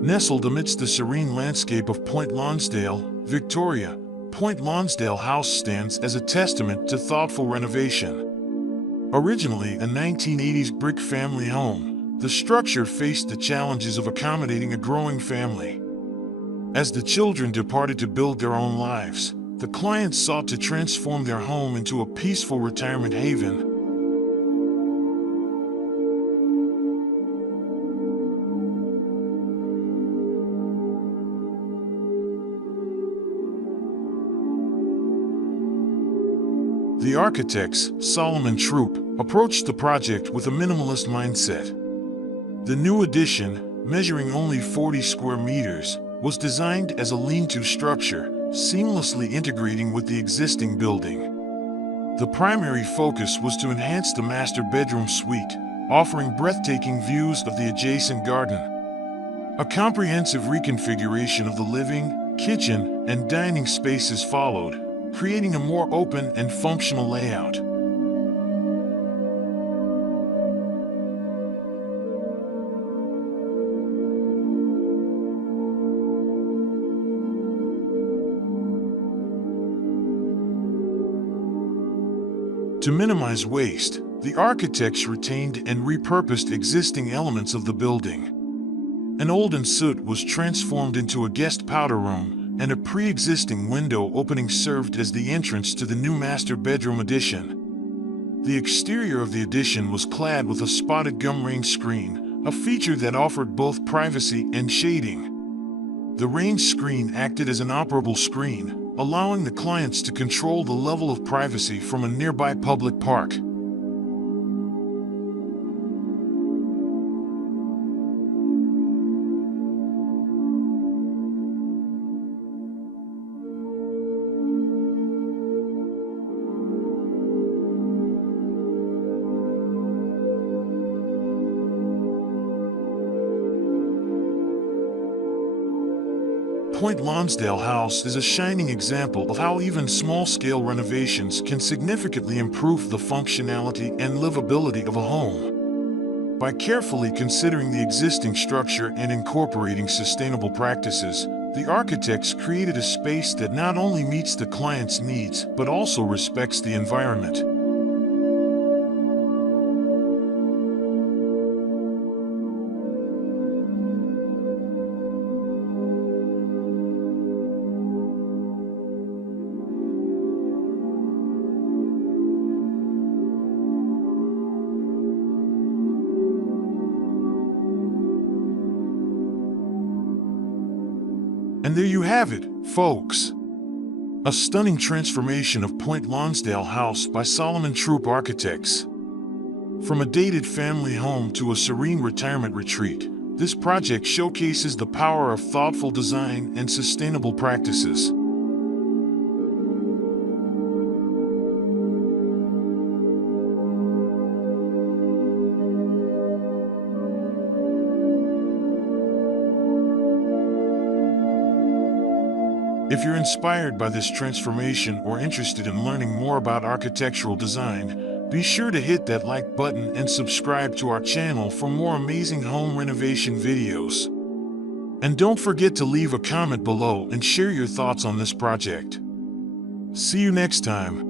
Nestled amidst the serene landscape of Point Lonsdale, Victoria, Point Lonsdale House stands as a testament to thoughtful renovation. Originally a 1980s brick family home, the structure faced the challenges of accommodating a growing family. As the children departed to build their own lives, the clients sought to transform their home into a peaceful retirement haven. The architects, Troup, approached the project with a minimalist mindset. The new addition, measuring only 40 square meters, was designed as a lean-to structure, seamlessly integrating with the existing building. The primary focus was to enhance the master bedroom suite, offering breathtaking views of the adjacent garden. A comprehensive reconfiguration of the living, kitchen, and dining spaces followed, creating a more open and functional layout. To minimize waste, the architects retained and repurposed existing elements of the building. An old soot was transformed into a guest powder room, and a pre-existing window opening served as the entrance to the new master bedroom addition. The exterior of the addition was clad with a spotted gum range screen, a feature that offered both privacy and shading. The range screen acted as an operable screen, allowing the clients to control the level of privacy from a nearby public park. Point Lonsdale House is a shining example of how even small-scale renovations can significantly improve the functionality and livability of a home. By carefully considering the existing structure and incorporating sustainable practices, the architects created a space that not only meets the client's needs but also respects the environment. And there you have it, folks. A stunning transformation of Point Lonsdale House by Troup Architects. From a dated family home to a serene retirement retreat, this project showcases the power of thoughtful design and sustainable practices. If you're inspired by this transformation or interested in learning more about architectural design, be sure to hit that like button and subscribe to our channel for more amazing home renovation videos. And don't forget to leave a comment below and share your thoughts on this project. See you next time.